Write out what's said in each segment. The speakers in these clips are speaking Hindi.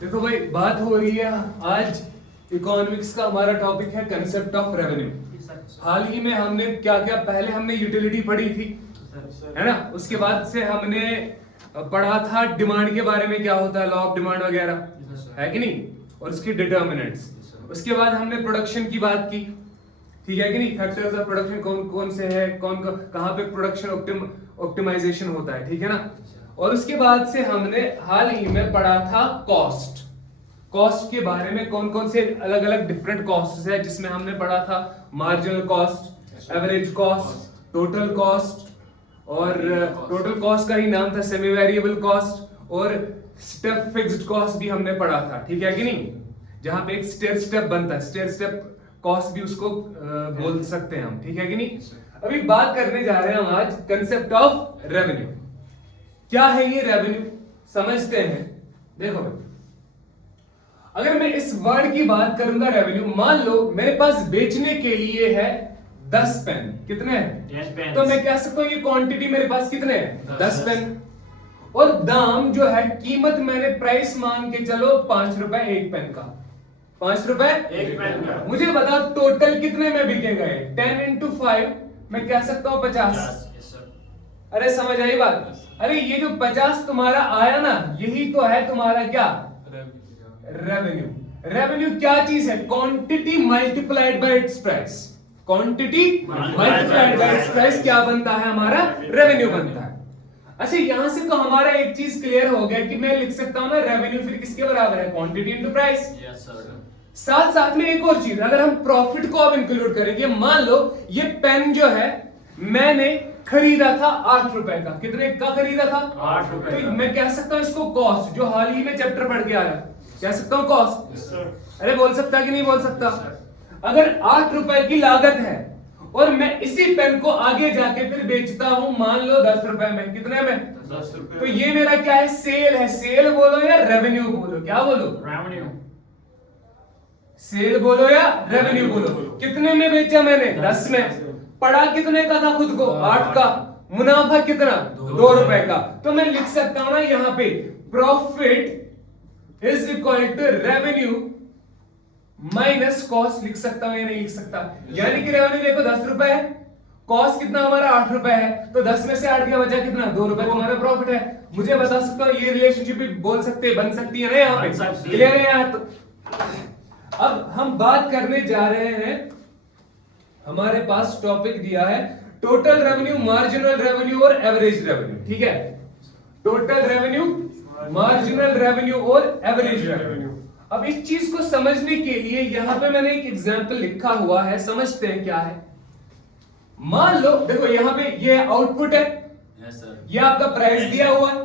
देखो भाई, बात हो रही है आज इकोनॉमिक्स का। हमारा टॉपिक है कंसेप्ट ऑफ रेवेन्यू। हाल ही में हमने क्या क्या, पहले हमने यूटिलिटी पढ़ी थी, है ना। उसके बाद से हमने पढ़ा था डिमांड के बारे में, क्या होता है लॉ ऑफ डिमांड वगैरह, है कि नहीं, और उसकी डिटर्मिनेंट्स। उसके बाद हमने प्रोडक्शन की बात की, ठीक है कि नहीं। फैक्टर्स ऑफ प्रोडक्शन कौन कौन से हैं, कहाँ पे प्रोडक्शन ऑप्टिमाइजेशन होता है, ठीक है ना। और उसके बाद से हमने हाल ही में पढ़ा था कॉस्ट। कॉस्ट के बारे में कौन कौन से अलग अलग डिफरेंट कॉस्ट है, जिसमें हमने पढ़ा था marginal cost, average cost, total cost, और टोटल कॉस्ट का ही नाम था सेमी वेरिएबल कॉस्ट, और स्टेप फिक्स्ड कॉस्ट भी हमने पढ़ा था, ठीक है कि नहीं। जहां पे एक स्टेयर स्टेप बनता है, स्टेयर स्टेप कॉस्ट भी उसको बोल सकते हैं हम, ठीक है कि नहीं। अभी बात करने जा रहे हैं हम आज कंसेप्ट ऑफ रेवेन्यू। क्या है ये रेवेन्यू, समझते हैं। देखो भाई, अगर मैं इस वर्ड की बात करूंगा रेवेन्यू, मान लो मेरे पास बेचने के लिए है 10 पेन। कितने हैं? तो मैं कह सकता हूं ये क्वांटिटी मेरे पास कितने हैं? 10 पेन। और दाम जो है, कीमत मैंने प्राइस मान के चलो 5 रुपए एक पेन का, 5 रुपए एक पेन का। मुझे बताओ टोटल कितने में बिकेगा ये? 10 into 5 मैं कह सकता हूं 50। अरे समझ आई बात? अरे ये जो 50 तुम्हारा आया ना, यही तो है तुम्हारा क्या? रेवेन्यू। रेवेन्यू क्या चीज है? Quantity multiplied by it's price. Quantity multiplied by it's price क्या बनता है? हमारा रेवेन्यू बनता है। अच्छा, यहां से तो हमारा एक चीज क्लियर हो गया कि मैं लिख सकता हूं ना रेवेन्यू फिर किसके बराबर है? Quantity into price. साथ साथ में एक और चीज, अगर हम प्रॉफिट को अब इंक्लूड करेंगे, मान लो ये पेन जो है मैंने खरीदा था 8 रुपए का। कितने का खरीदा था? 8 रुपए। तो मैं कह सकता हूं इसको कॉस्ट, जो हाल ही में चैप्टर पढ़ के आया, कह सकता हूं कॉस्ट। अरे बोल सकता कि नहीं बोल सकता? अगर 8 रुपए की लागत है और मैं इसी पेन को आगे जाके फिर बेचता हूं मान लो 10 रुपए में, कितने में? 10 रुपए। तो ये मेरा क्या है? सेल है। सेल बोलो या रेवेन्यू बोलो? क्या बोलो? रेवेन्यू। सेल बोलो या रेवेन्यू बोलो? कितने में बेचा मैंने? 10 में। पड़ा कितने का था खुद को? 8 का। मुनाफा कितना? 2 रुपए का। तो मैं लिख सकता हूं ना यहां पे profit is equal to revenue minus cost. लिख सकता हूं या नहीं लिख सकता? यानी कि रेवेन्यू देखो 10 रुपए है, कॉस्ट कितना हमारा 8 रुपए है, तो 10 में से 8 का बचा कितना? 2 रुपए तुम्हारा प्रॉफिट है। मुझे बता सकता हूं ये रिलेशनशिप भी बोल सकते, बन सकती है ना यहाँ पे? क्लियर है यहाँ? तो अब हम बात करने जा रहे हैं, हमारे पास टॉपिक दिया है टोटल रेवेन्यू, मार्जिनल रेवेन्यू और एवरेज रेवेन्यू, ठीक है। टोटल रेवेन्यू, मार्जिनल रेवेन्यू और एवरेज रेवेन्यू। अब इस चीज को समझने के लिए यहां पे मैंने एक एग्जांपल लिखा हुआ है, समझते हैं क्या है। मान लो देखो यहां पे ये आउटपुट है, ये आपका प्राइस दिया हुआ है,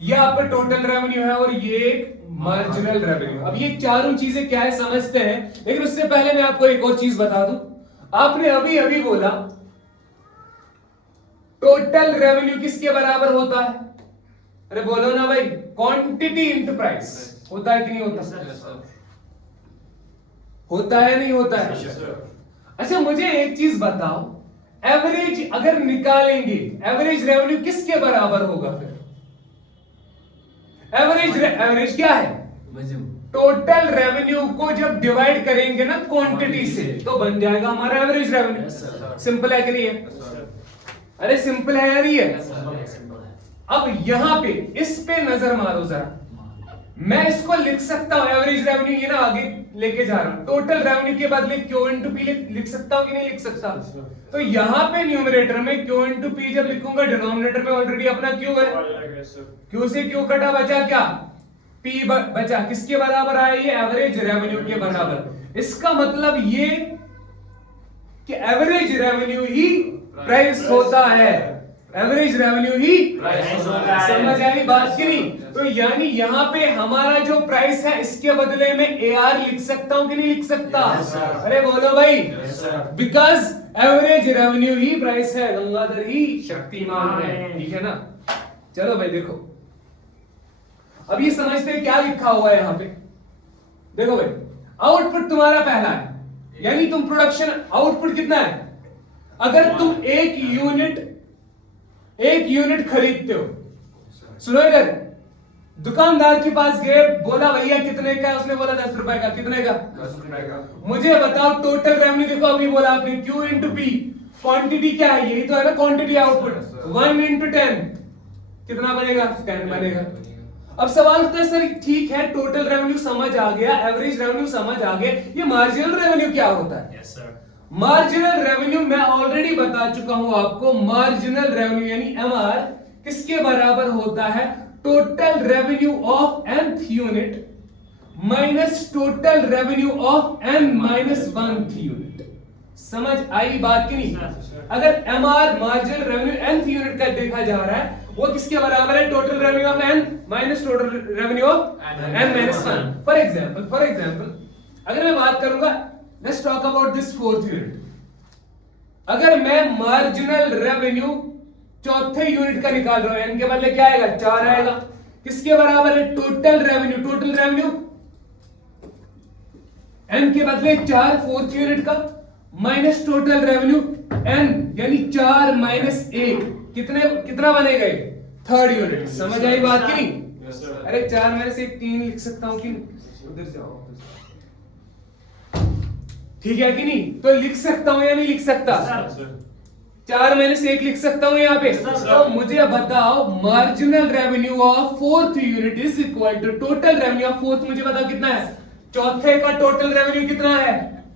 ये आपका टोटल रेवेन्यू है, और ये एक मार्जिनल रेवेन्यू। अब ये चारों चीजें क्या है समझते हैं, लेकिन उससे पहले मैं आपको एक और चीज बता दूं। आपने अभी अभी बोला टोटल रेवेन्यू किसके बराबर होता है? अरे बोलो ना भाई, क्वांटिटी इनटू प्राइस। होता है कि नहीं होता? होता है नहीं होता है? अच्छा मुझे एक चीज बताओ, एवरेज अगर निकालेंगे, एवरेज रेवेन्यू किसके बराबर होगा फिर? एवरेज क्या है? टोटल रेवेन्यू को जब डिवाइड करेंगे ना क्वांटिटी से, तो बन जाएगा हमारा एवरेज रेवेन्यू। सिंपल है कि नहीं है? अरे सिंपल है या नहीं है? अब यहां पे इस पे नजर मारो जरा, मैं इसको लिख सकता हूं एवरेज रेवेन्यू, ये ना आगे लेके जा रहा हूं, टोटल रेवेन्यू के बदले क्यू इनटू पी लिख सकता हूं कि नहीं लिख सकता? तो यहां पे न्यूमरेटर में क्यू इनटू पी जब लिखूंगा, डिनोमिनेटर में ऑलरेडी अपना क्यू है, क्यू से क्यू कटा, बचा क्या? पी बचा। किसके बराबर आया ये? एवरेज रेवेन्यू के बराबर। इसका मतलब ये कि एवरेज रेवेन्यू ही प्राइस होता है, एवरेज रेवेन्यू ही प्राइस होता है। समझ आई बात की नहीं? तो यानी यहां पे हमारा जो प्राइस है इसके बदले में एआर लिख सकता हूं कि नहीं लिख सकता? अरे बोलो भाई, because average revenue he price है, गंगाधर ही शक्तिमान है, ठीक है ना। चलो भाई देखो, अब ये समझते हैं क्या लिखा हुआ है यहां पे। देखो भाई, आउटपुट तुम्हारा पहला है, यानी तुम प्रोडक्शन आउटपुट कितना है? अगर तुम एक यूनिट खरीदते हो, सुनो इधर, दुकानदार के पास गए, बोला भैया कितने का है, उसने बोला 10 रुपए का। कितने का? 10 रुपए का। मुझे बताओ टोटल रेवेन्यू, देखो अभी बोला आपने Q इंटू P, क्वांटिटी क्या है, यही तो है ना क्वांटिटी आउटपुट, 1 इंटू 10 कितना बनेगा? 10 बनेगा। अब सवाल उठता है सर ठीक है टोटल रेवेन्यू समझ आ गया, एवरेज रेवेन्यू समझ आ गया, ये मार्जिनल रेवेन्यू क्या होता है? Yes sir. मार्जिनल रेवेन्यू मैं ऑलरेडी बता चुका हूं आपको, मार्जिनल रेवेन्यू यानी MR किसके बराबर होता है? Total revenue of nth unit minus total revenue of n minus 1th unit. समझ आई बात की नहीं? अगर MR marginal revenue nth unit का देखा जा रहा है, वो किसके बराबर है? Total revenue of n minus total revenue of n minus 1। For example अगर मैं बात करूंगा, let's talk about this 4th unit. अगर मैं मार्जिनल रेवेन्यू चौथे यूनिट का निकाल रहा हूं, n के बदले क्या आएगा? 4 आएगा। किसके बराबर है? टोटल रेवेन्यू n के बदले 4 4th यूनिट का माइनस टोटल रेवेन्यू n यानी 4 माइनस 1 कितना बनेगा? 3rd unit. समझ आई बात की नहीं? Yes sir. अरे 4 माइनस 1 3 लिख सकता हूं कि उधर जाओ, ठीक है कि नहीं? तो लिख सकता हूं या नहीं लिख सकता? 4 माइनस 1 लिख सकता हूं यहाँ पे। तो मुझे बताओ marginal revenue of 4th unit is equal to total revenue of 4th। मुझे बताओ कितना है? चौथे का टोटल रेवेन्यू कितना है?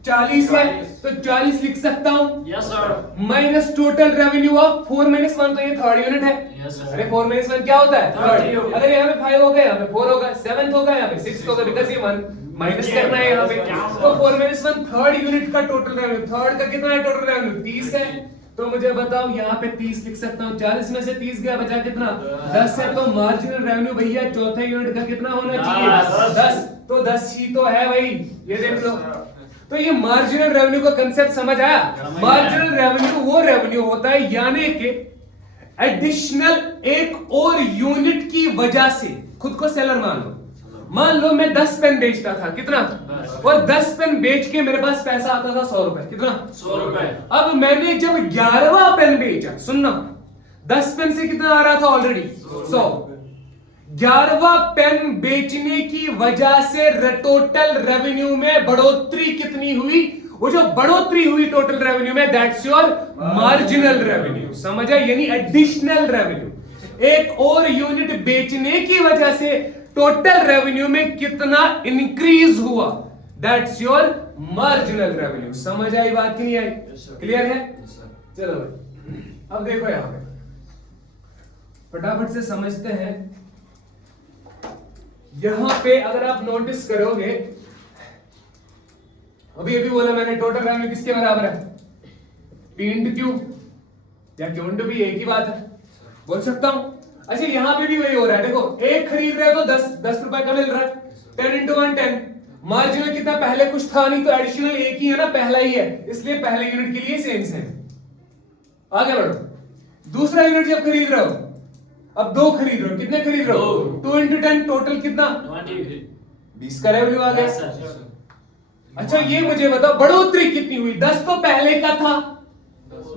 40 है, तो 40 लिख सकता हूं। Yes sir. Minus total revenue of 4 minus 1, तो ये 3rd यूनिट है। Yes sir. अरे 4 माइनस 1 क्या होता है? 3rd। अगर यहाँ पे 5 होगा, यहाँ पे 4 होगा, 7th होगा, यहाँ पे 6th होगा, बिकॉज़ ये 1 माइनस करना है यहाँ पे। तो 4 माइनस 1 3rd यूनिट का टोटल रेवेन्यू, 3rd का कितना है टोटल रेवेन्यू? 30 है। तो मुझे बताओ यहाँ पे 30 लिख सकता हूँ, 40 में से 30 गया, बचा कितना? 10 है। तो मार्जिनल रेवेन्यू भैया चौथे यूनिट का कितना होना चाहिए? 10। तो 10 ही तो है भाई, ये देख लो। तो ये मार्जिनल रेवेन्यू का कंसेप्ट समझ आया? मार्जिनल रेवेन्यू वो रेवेन्यू होता है यानी कि एडिशनल एक और यूनिट की वजह से, खुद को सेलर मान लो मैं 10 पेन बेचता था, कितना? और 10 पेन बेच के मेरे पास पैसा आता था 100 रुपए। कितना? 100 रुपए। अब मैंने जब 11वां पेन बेचा, सुनना, 10 पेन से कितना आ रहा था ऑलरेडी? 100। 11वां पेन बेचने की वजह से टोटल रेवेन्यू में बढ़ोतरी कितनी हुई? वो जो बढ़ोतरी हुई टोटल रेवेन्यू में, दैट्स योर मार्जिनल रेवेन्यू। समझ आया? यानी एडिशनल रेवेन्यू, एक और यूनिट बेचने की वजह से टोटल रेवेन्यू में कितना इंक्रीज हुआ, दैट्स योर मार्जिनल रेवेन्यू। समझ आई बात की नहीं आई? क्लियर है? चलो भाई, अब देखो यहां पे फटाफट से समझते हैं। यहां पे अगर आप नोटिस करोगे, अभी बोला मैंने टोटल रेवेन्यू किसके बराबर है? P इंटू Q या Q इंटू P, एक ही बात है, बोल सकता हूं। अच्छा यहां पे भी वही हो रहा है, देखो एक खरीद रहे हो तो 10 रुपए का मिल रहा है, 10 इंटू 1 10। मार्जिनल कितना? पहले कुछ था नहीं, तो एडिशनल एक ही है ना, पहला ही है, इसलिए पहले यूनिट के लिए सेम। आगे बढ़ो। दूसरा यूनिट जब खरीद रहे हो, अब 2 खरीद रहे हो, कितने खरीद रहे हो? 2 इंटू 10, टोटल कितना? 20 का रेवेन्यू आ गया। अच्छा ये मुझे बताओ बढ़ोतरी कितनी हुई? 10 तो पहले का था,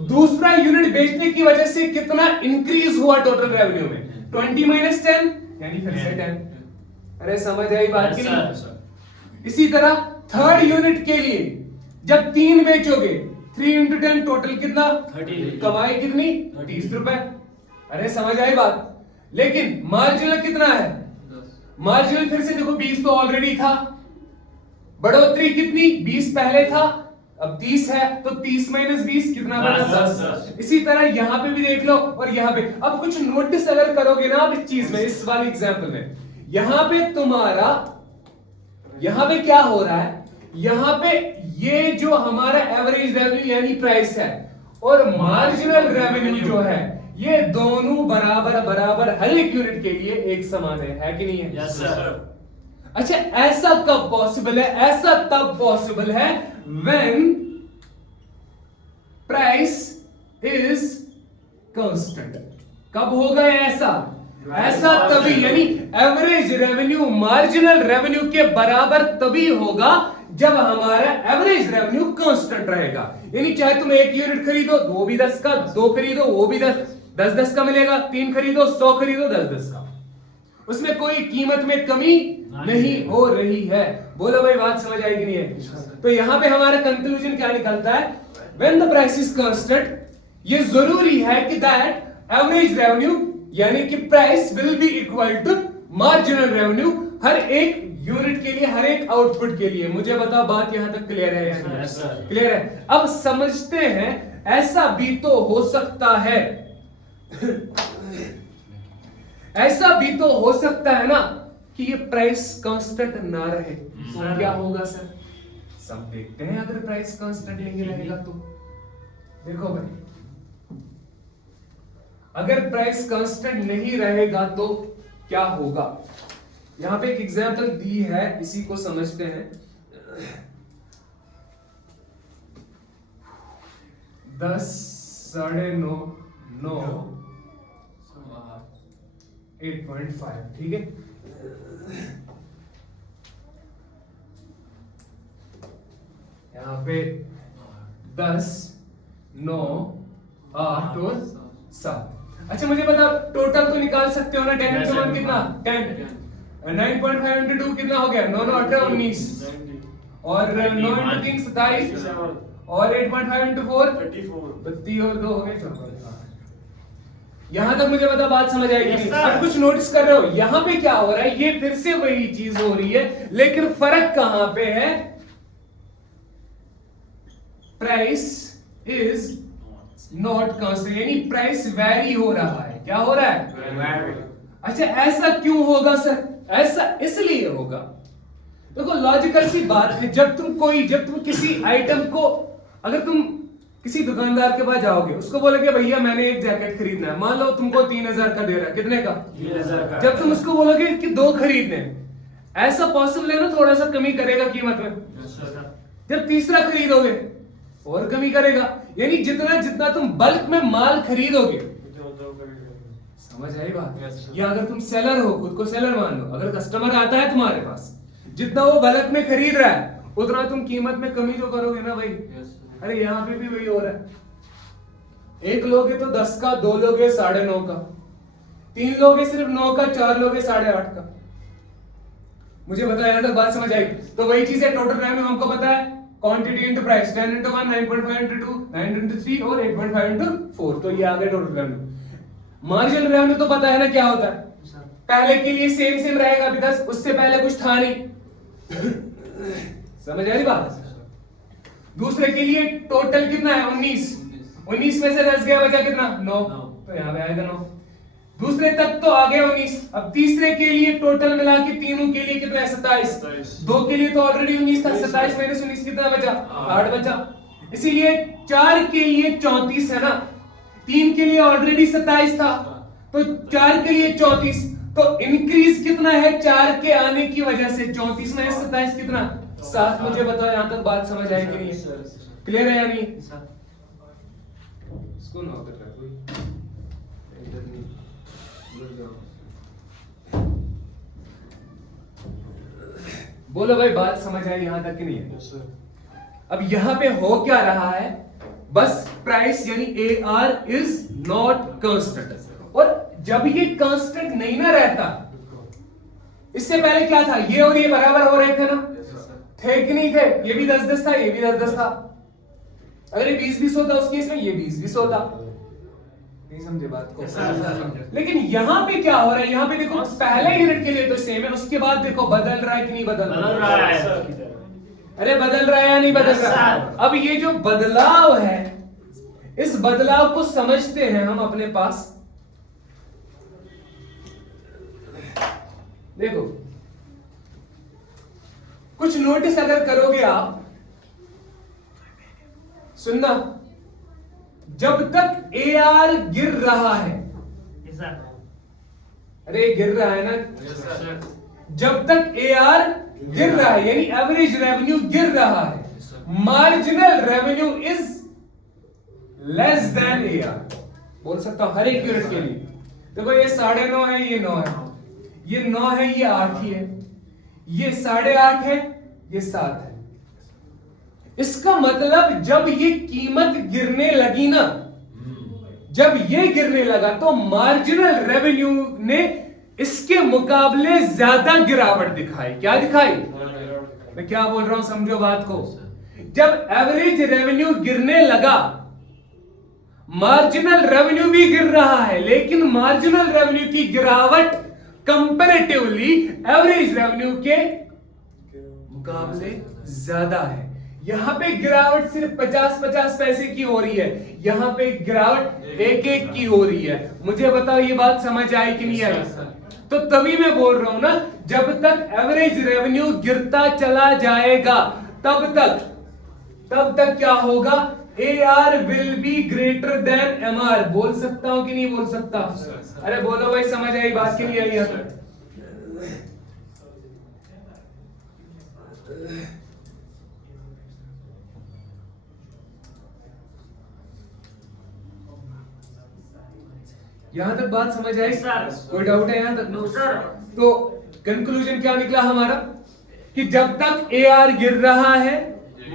दूसरा यूनिट बेचने की वजह से कितना इंक्रीज हुआ टोटल रेवेन्यू में? 20 माइनस 10 यानी फिर से 10। अरे समझ आई बात की नहीं? इसी तरह 3rd यूनिट के लिए जब 3 बेचोगे, 3 इंटू 10 टोटल कितना? 30। कमाई कितनी? 30 रुपए। अरे समझ आई बात? लेकिन मार्जिनल कितना है? मार्जिनल फिर से देखो 20 तो ऑलरेडी था, बढ़ोतरी कितनी? 20 पहले था, अब 30 है, तो 30 माइनस 20 कितना बना? 10। इसी तरह यहां पे भी देख लो, और यहां पे अब कुछ नोटिस अगर करोगे ना आप इस चीज में, इस वाले एग्जांपल में, यहां पे तुम्हारा, यहां पे क्या हो रहा है? यहां पे ये जो हमारा एवरेज रेवेन्यू यानी प्राइस है, और मार्जिनल रेवेन्यू जो है, ये दोनों बराबर हर एक यूनिट के लिए एक समान है कि नहीं है? Yes sir. अच्छा ऐसा कब पॉसिबल है? ऐसा तब पॉसिबल है व्हेन प्राइस इज कांस्टेंट। कब होगा ऐसा? ऐसा तभी, यानी एवरेज रेवेन्यू मार्जिनल रेवेन्यू के बराबर तभी होगा जब हमारा एवरेज रेवेन्यू कांस्टेंट रहेगा। यानी चाहे तुम 1 यूनिट खरीदो तो वो भी 10 का, 2 खरीदो वो भी 10 का मिलेगा, 3 खरीदो 100 खरीदो 10 का। उसमें कोई कीमत में कमी नहीं हो रही है। बोलो भाई बात समझ आएगी नहीं है? तो यहां पे हमारा कंक्लूजन क्या निकलता है? When the price is constant, ये जरूरी है कि दैट एवरेज रेवेन्यू यानी कि price will be equal to marginal revenue हर एक यूनिट के लिए, हर एक आउटपुट के लिए। मुझे बताओ बात यहां तक क्लियर है या नहीं? क्लियर है। अब समझते हैं ऐसा भी तो हो सकता है ऐसा भी तो हो सकता है ना कि ये प्राइस कांस्टेंट ना रहे, तो क्या होगा सर? सब देखते हैं अगर प्राइस कांस्टेंट नहीं रहेगा तो। देखो भाई, अगर प्राइस कांस्टेंट नहीं रहेगा तो क्या होगा? यहां पे एक एग्जांपल दी है, इसी को समझते हैं। 10, 9:30, 9, 8.5, ठीक है। यहां पे 10, 9, 8 और 7। अच्छा मुझे बता, टोटल तो निकाल सकते हो ना? 10 into 1 कितना? 10। 9.5 into 2 कितना हो गया? 9 9 18 19 और 9 into 3 27 और 8.5 into 4 32 और 2 हो गए 54। यहां तक मुझे बता बात समझ आएगी? yes, अब कुछ नोटिस कर रहे हो यहां पे क्या हो रहा है? ये फिर से वही चीज हो रही है, लेकिन फर्क कहां पे है? प्राइस इज नॉट कांस्टेंट, यानी प्राइस वेरी हो रहा है। क्या हो रहा है? अच्छा ऐसा क्यों होगा सर? ऐसा इसलिए होगा, देखो लॉजिकल सी बात है, जब तुम किसी आइटम को, अगर तुम किसी दुकानदार के पास जाओगे, उसको बोलोगे भैया मैंने एक जैकेट खरीदना है, मान लो तुमको 3,000 का दे रहा है। कितने का? 3,000 का। जब तुम उसको बोलोगे कि 2 खरीदने, ऐसा पॉसिबल है ना थोड़ा सा कमी करेगा कीमत में। जब तीसरा खरीदोगे और कमी करेगा, यानी जितना जितना तुम बल्क में माल खरीदोगे, समझ आई बात? या अगर तुम सेलर हो, खुद को सेलर मान लो, अगर कस्टमर आता है तुम्हारे पास, जितना वो बल्क में खरीद रहा है उतना तुम कीमत में कमी तो करोगे ना भाई। अरे यहाँ पे भी वही हो रहा है। 1 लोगे तो 10 का, 2 लोगे 9.5 का, 3 लोगे सिर्फ 9 का, 4 लोगे 8.5 का। मुझे बताया यहां तक बात समझ आई? तो वही चीज है, टोटल रेवेन्यू हमको पता है, quantity into price, 10 into 1, 9.5 into 2, 9 into 3 और 8.5 into 4। तो ये आ गया टोटल रेवेन्यू। मार्जिनल रेवेन्यू तो पता है ना क्या होता है? पहले के लिए सेम रहेगा, बिकॉज़ उससे पहले कुछ था नहीं। समझ आ रही बात? दूसरे के लिए टोटल कितना है? 19 में से 10 गया, बचा कितना? 9। तो यहां पे आएगा 9। दूसरे तक तो आ गया 19। अब तीसरे के लिए टोटल मिला के तीनों के लिए कितना है? 27। 2 के लिए तो ऑलरेडी 19 था, 27 माइनस 19 कितना बचा? 8 बचा। इसीलिए 4 के लिए 34 है ना, 3 के लिए ऑलरेडी 27 था, तो 4 के लिए 34। तो इंक्रीज कितना है 4 के आने की वजह से? 34 में 27 कितना? 7। मुझे बताओ यहां तक बात समझ आएगी नहीं? क्लियर है या नहीं? इसको ना होता है कोई बोलो भाई बात समझ आई यहां तक कि नहीं है? अब यहां पे हो क्या रहा है? बस प्राइस यानी AR इज नॉट कांस्टेंट, और जब ये कांस्टेंट नहीं ना रहता, इससे पहले क्या था? ये और ये बराबर हो रहे थे ना? थे कि नहीं थे? ये भी 10-10 था, ये भी 10-10 था। अगर ये 20-20 होता उस केस में ये 20-20 होता। नहीं समझे बात को? लेकिन यहां पे क्या हो रहा है? यहां पे देखो पहले यूनिट के लिए तो सेम है, उसके बाद देखो बदल रहा है कि नहीं बदल रहा है? अरे बदल रहा है या नहीं बदल रहा? अब ये जो बदलाव है, इस बदलाव को समझते हैं हम अपने पास। देखो कुछ नोटिस अगर करोगे आप, सुनना, जब तक AR गिर रहा है, अरे गिर रहा है ना, जब तक AR गिर रहा है यानी एवरेज रेवेन्यू गिर रहा है, marginal revenue is less than AR। बोल सकता हूं हर एक यूनिट के लिए। देखो ये 9.5 है, ये 9 है, ये 9 है, ये 8 ही है, ये 8.5 है, ये 7 है। इसका मतलब जब ये कीमत गिरने लगी ना, जब ये गिरने लगा तो मार्जिनल रेवेन्यू ने इसके मुकाबले ज्यादा गिरावट दिखाई। क्या दिखाई? मैं क्या बोल रहा हूं, समझो बात को। जब एवरेज रेवेन्यू गिरने लगा, मार्जिनल रेवेन्यू भी गिर रहा है, लेकिन मार्जिनल रेवेन्यू की गिरावट कंपैरेटिवली एवरेज रेवेन्यू के मुकाबले ज्यादा है। यहां पे गिरावट सिर्फ 50-50 पैसे की हो रही है, यहां पे गिरावट 1-1 की हो रही है। मुझे बताओ ये बात समझ आई कि नहीं आई? तो तभी मैं बोल रहा हूं ना, जब तक एवरेज रेवेन्यू गिरता चला जाएगा तब तक क्या होगा? AR will be greater than MR। बोल सकता हूं कि नहीं बोल सकता? अरे बोलो भाई, समझ आई बात कि नहीं आई? यहां तक बात समझ आई? कोई डाउट है यहां तक? No sir. तो कंक्लूजन क्या निकला हमारा कि जब तक AR गिर रहा है,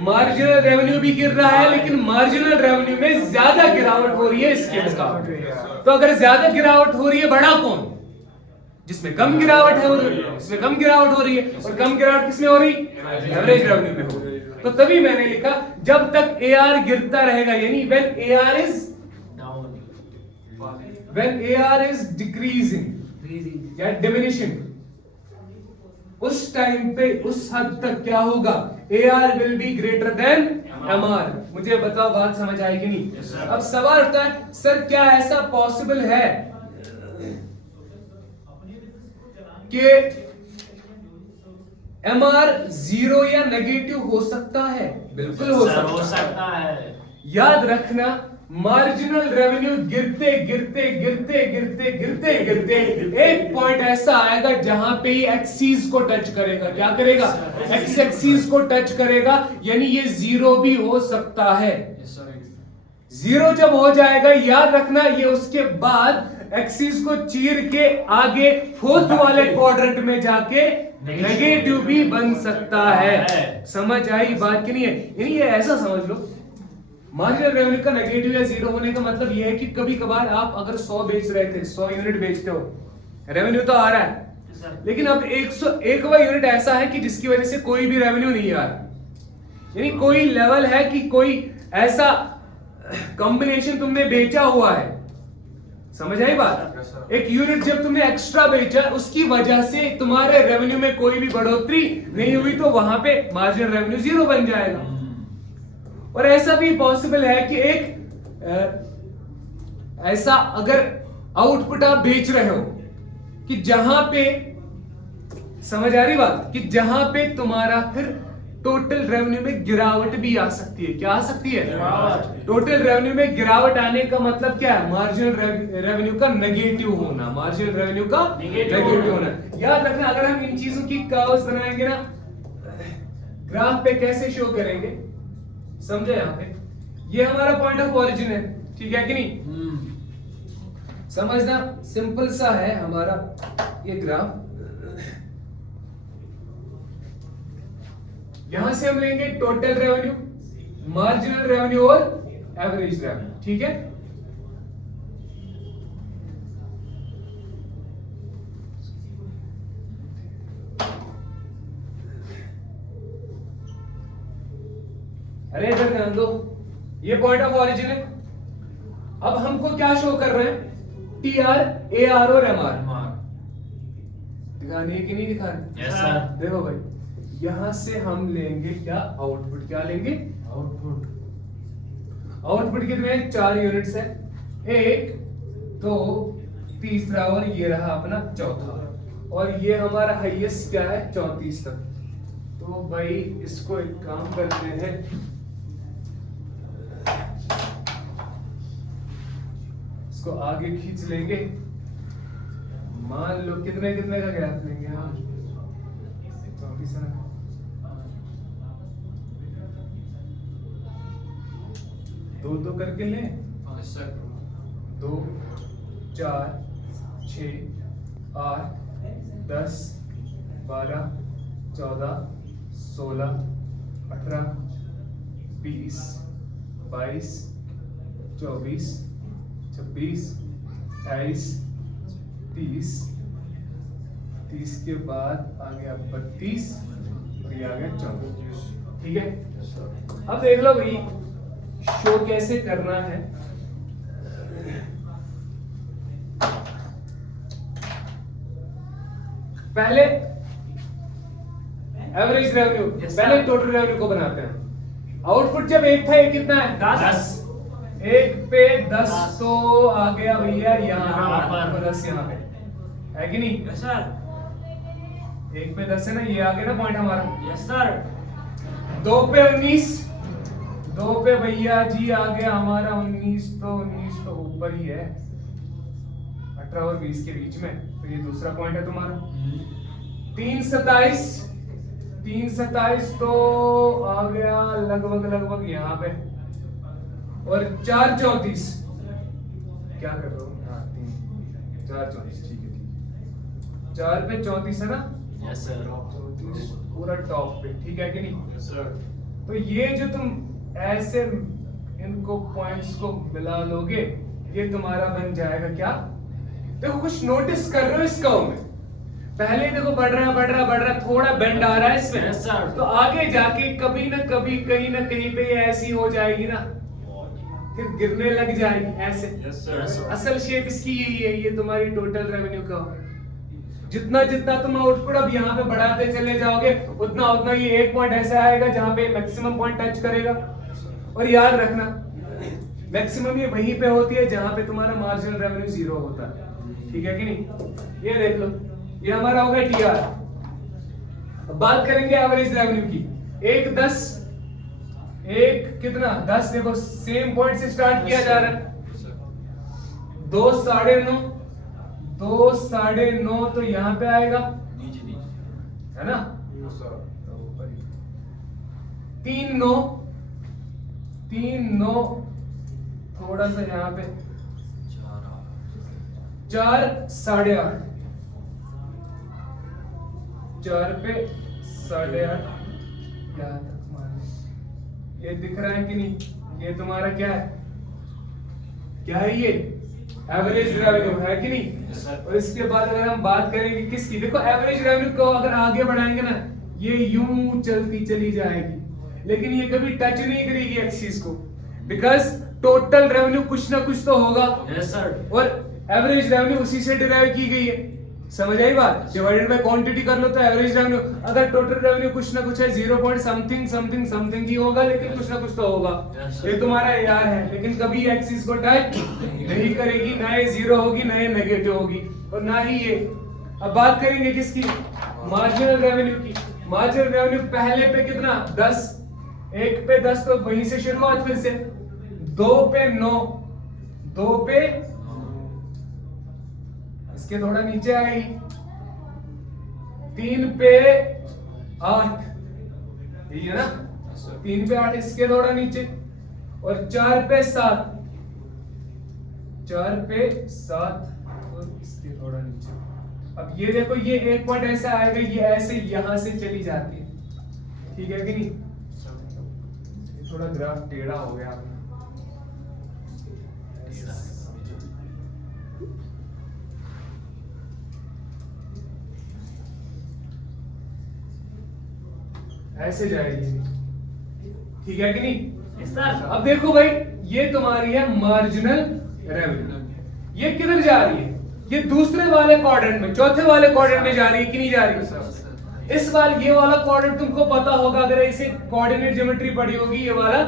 मार्जिनल रेवेन्यू भी गिर रहा है, लेकिन मार्जिनल रेवेन्यू में ज्यादा गिरावट हो रही है इसके मुकाबले। तो अगर ज्यादा गिरावट हो रही है, बड़ा कौन? जिसमें कम गिरावट है, इसमें कम गिरावट हो रही है। और कम गिरावट किसमें हो रही? एवरेज रेवेन्यू में हो रही है। तो तभी मैंने लिखा जब तक AR गिरता रहेगा, यानी when AR is decreasing या diminishing, उस टाइम पे उस हद तक क्या होगा? AR will be greater than MR। मुझे बताओ बात समझ आई कि नहीं? अब सवाल उठता है, सर क्या ऐसा पॉसिबल है कि MR 0 या नेगेटिव हो सकता है? बिल्कुल हो सकता है। याद रखना, मार्जिनल रेवेन्यू गिरते गिरते गिरते गिरते गिरते गिरते एक पॉइंट ऐसा आएगा जहां पे ये एक्सीस को टच करेगा। क्या करेगा? एक्स एक्सीस को टच करेगा, यानी ये 0 भी हो सकता है। 0 जब हो जाएगा, याद रखना, ये उसके बाद एक्सीस को चीर के आगे फोर्थ वाले क्वाड्रेंट में जाके नेगेटिव भी बन सकता है। समझ आई बात कि नहीं है? यानी ये ऐसा समझ लो, मार्जिनल रेवेन्यू का नेगेटिव या 0 होने का मतलब यह है कि कभी कभार आप अगर 100 बेच रहे थे, 100 यूनिट बेचते हो, रेवेन्यू तो आ रहा है, लेकिन अब 101वां यूनिट ऐसा है कि जिसकी वजह से कोई भी रेवेन्यू नहीं आ रहा। यानी कोई लेवल है कि कोई ऐसा कॉम्बिनेशन तुमने बेचा हुआ है। समझ आई बात? एक यूनिट जब तुमने एक्स्ट्रा बेचा, उसकी वजह से तुम्हारे रेवेन्यू में कोई भी बढ़ोतरी नहीं हुई, तो वहां पे मार्जिनल रेवेन्यू 0 बन जाएगा। और ऐसा भी पॉसिबल है कि ऐसा अगर आउटपुट आप बेच रहे हो कि जहां पे, समझ आ रही बात, कि जहां पे तुम्हारा फिर टोटल रेवेन्यू में गिरावट भी आ सकती है। क्या आ सकती है? टोटल रेवेन्यू में गिरावट आने का मतलब क्या है? मार्जिनल रेवेन्यू का नेगेटिव होना। मार्जिनल रेवेन्यू का नेगेटिव होना। याद रखना, अगर हम इन चीजों की कर्व्स बनाएंगे ना, ग्राफ पे कैसे शो करेंगे, समझे? यहां पे ये हमारा पॉइंट ऑफ ओरिजिन है, ठीक है कि नहीं? समझना, सिंपल सा है हमारा ये ग्राफ। यहां से हम लेंगे टोटल रेवेन्यू, मार्जिनल रेवेन्यू और एवरेज रेवेन्यू, ठीक है? अरे इधर ध्यान दो, ये पॉइंट ऑफ ओरिजिन है। अब हमको क्या शो कर रहे हैं? TR, AR और MR दिखाने है कि नहीं दिखाने? Yes sir. देखो भाई, यहां से हम लेंगे क्या? आउटपुट। क्या लेंगे? आउटपुट कितने? 4 यूनिट्स है, 1 2 तीसरा और ये रहा अपना चौथा, और ये हमारा हाईएस्ट क्या है? 34 तक। तो भाई इसको एक काम करते हैं, इसको आगे खींच लेंगे। मान लो कितने कितने का गैप लेंगे हम? 34 है, 2-2 करके लें। 2 4 6 8 10 12 14 16 18 20 22 24 26 28 30 30 के बाद आ गया 32 और ये आ गया 34। ठीक है, अब देख लो भाई शो कैसे करना है। पहले एवरेज रेवेन्यू, पहले टोटल रेवेन्यू को बनाते हैं। आउटपुट जब एक था, एक कितना है 10, एक पे 10 तो आ गया भैया यहाँ पर 10 यहाँ पे है कि नहीं? Yes sir. एक पे 10 है ना, ये आ गया ना पॉइंट हमारा। Yes sir. 2 पे 19, 2 पे भैया जी आ गया हमारा 19, तो 19 तो ऊपर ही है 18 और 20 के बीच में, तो ये दूसरा पॉइंट है तुम्हारा। 3 27, 3 27 तो आ गया लगभग यहाँ पे, और 4 34 क्या कर रहा हूँ, हाँ 4 34 ठीक है, 4 पे 34 है ना। Yes sir. 34 पूरा टॉप पे, ठीक है कि नहीं? Yes sir. तो ये जो तुम ऐसे इनको पॉइंट्स को मिला लोगे, ये तुम्हारा बन जाएगा क्या? देखो कुछ नोटिस कर रहे हो इस कर्व में, पहले देखो बढ़ रहा है, थोड़ा बेंड आ रहा है इसमें। Yes, sir. तो आगे जाके कभी ना कभी कहीं ना कहीं पे ये ऐसी हो जाएगी ना, फिर गिरने लग जाएगी ऐसे। Yes, sir. Yes, sir. असल शेप इसकी यही है, ये तुम्हारी टोटल रेवेन्यू का। जितना जितना तुम आउटपुट अब यहाँ पे बढ़ाते चले जाओगे, उतना उतना ये एक पॉइंट ऐसा आएगा जहाँ पे मैक्सिमम पॉइंट टच करेगा। और याद रखना मैक्सिमम ये वहीं पे होती है जहाँ पे तुम्हारा मार्जिनल रेवेन्यू 0 होता है, ठीक है कि नहीं? ये देख लो, ये हमारा हो गया टीआर। अब बात करेंगे एवरेज रेवेन्यू की। एक 10, एक कितना 10, देखो सेम पॉइंट से स्टार्ट किया जा रहा है। 2 9.5, 2 9.5 तो यहाँ पे आएगा, है ना? 3 9, 3 9 थोड़ा सा यहाँ पे 4 8.5, 4 पे 8.5 यहाँ तक मान। ये दिख रहा है कि नहीं? ये तुम्हारा क्या है, क्या है ये? एवरेज रेवेन्यू है कि नहीं? Yes, sir. और इसके बाद अगर हम बात करेंगे किसकी, देखो एवरेज रेवेन्यू को अगर आगे बढ़ाएंगे ना, ये यूं चलती चली जाएगी, लेकिन ये कभी टच नहीं करेगी एक्सिस को, बिकॉज टोटल रेवेन्यू कुछ ना कुछ तो होगा। Yes sir. और एवरेज रेवेन्यू उसी से डिराइव की गई है, समझ आई बात? डिवाइडेड बाय क्वांटिटी कर लो तो एवरेज रेवेन्यू। अगर टोटल रेवेन्यू कुछ ना कुछ है 0 पॉइंट समथिंग समथिंग समथिंग ही होगा, लेकिन कुछ ना कुछ तो होगा। ये तुम्हारा यार है, लेकिन कभी एक्सिस को टच नहीं करेगी, ना ये 0 होगी ना ये नेगेटिव होगी, और ना ही ये। अब बात करेंगे किसकी, मार्जिनल रेवेन्यू की। मार्जिनल रेवेन्यू पहले पे कितना 10, एक पे 10 तो वहीं से शुरुआत, फिर से 2 पे 9, 2 पे इसके थोड़ा नीचे आएगी, 3 पे 8, यही है ना? 3 पे 8 इसके थोड़ा नीचे, और 4 पे 7, 4 पे 7 और इसके थोड़ा नीचे। अब ये देखो, ये एक पॉइंट ऐसा आएगा, ये ऐसे यहां से चली जाती है, ठीक है कि नहीं? ये थोड़ा ग्राफ टेढ़ा हो गया अपना। ऐसे जाएगी, ठीक है कि नहीं? Yes sir. अब देखो भाई, ये तुम्हारी है मार्जिनल रेवेन्यू, ये किधर जा रही है? ये दूसरे वाले क्वाड्रेंट में, चौथे वाले क्वाड्रेंट में जा रही है कि नहीं जा रही है? इस बार ये वाला क्वाड्रेंट तुमको पता होगा, अगर इसे कोऑर्डिनेट ज्योमेट्री पढ़ी होगी, ये वाला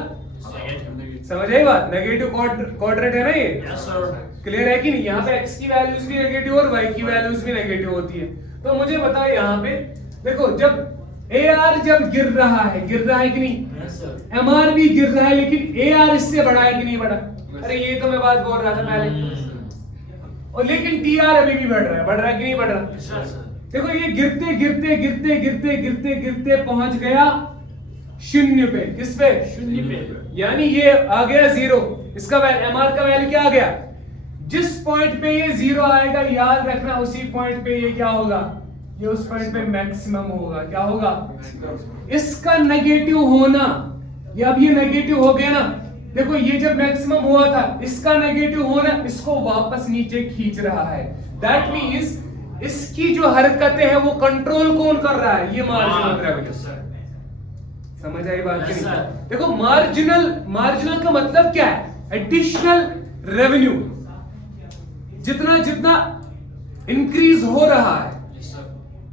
समझ आई बात? नेगेटिव क्वाड्रेंट है ना ये, यस सर। क्लियर है कि नहीं? यहाँ पे x की वैल्यूज भी नेगेटिव और y की वैल्यूज भी नेगेटिव होती है। तो मुझे बताओ यहाँ पे देखो, जब AR जब गिर रहा है कि नहीं? Yes sir. MR भी गिर रहा है, लेकिन AR इससे बड़ा है कि नहीं बड़ा? अरे ये तो मैं बात बोल रहा था पहले। और लेकिन TR अभी भी बढ़ रहा है कि नहीं बढ़ रहा? Yes sir. देखो ये गिरते गिरते गिरते गिरते गिरते गिरते पहुंच गया 0 पे। किस पे? 0 पे। यानी ये आ गया 0। इसका MR का वैल्यू क्या आ गया? जिस पॉइंट पे ये 0 आएगा, याद रखना उसी पॉइंट पे ये क्या होगा? ये उस पॉइंट पे मैक्सिमम होगा। क्या होगा? इसका नेगेटिव होना, ये अब ये नेगेटिव हो गया ना, देखो ये जब मैक्सिमम हुआ था, इसका नेगेटिव होना इसको वापस नीचे खींच रहा है। दैट मींस इसकी जो हरकतें हैं वो कंट्रोल कौन कर रहा है? ये मार्जिनल रेवेन्यू। समझ आई बात की Yes, नहीं? sir. देखो मार्जिनल का मतलब क्या है? एडिशनल रेवेन्यू जितना जितना इंक्रीज हो रहा है,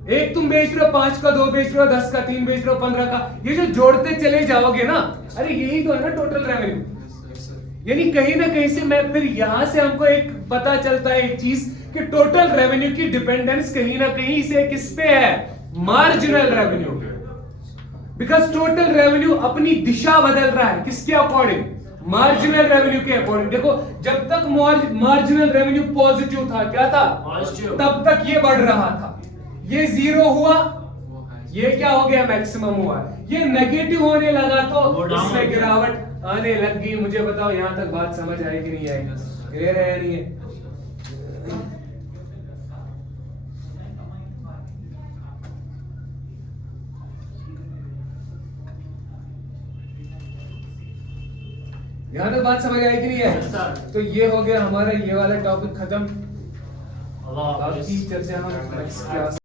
एक तुम बेच रहे हो 5 का, 2 बेच रहे हो 10 का, 3 बेच रहे हो 15 का, ये जो जोड़ते चले जाओगे ना, अरे यही तो है ना टोटल रेवेन्यू। यानी कहीं ना कहीं से मैं फिर यहां से हमको एक पता चलता है एक चीज कि टोटल रेवेन्यू की डिपेंडेंस कहीं ना कहीं से किस पे है? मार्जिनल रेवेन्यू पे। बिकॉज टोटल रेवेन्यू अपनी दिशा बदल रहा है, किसके अकॉर्डिंग? मार्जिनल रेवेन्यू के अकॉर्डिंग। देखो जब तक मार्जिनल रेवेन्यू पॉजिटिव था, क्या था? Positive. तब तक ये बढ़ रहा था। ये 0 हुआ, ये क्या हो गया? मैक्सिमम हुआ। ये नेगेटिव होने लगा तो वो down इसमें हो गया। गिरावट आने लग गई। मुझे बताओ यहां तक बात समझ आई कि नहीं आई? क्लियर है या नहीं है? यहां तक बात समझ आई कि नहीं Yes, sir. है? तो ये हो गया हमारा ये वाला टॉपिक खत्म। अल्लाह हाफिज। बाकी चर्चा हम नेक्स्ट क्लास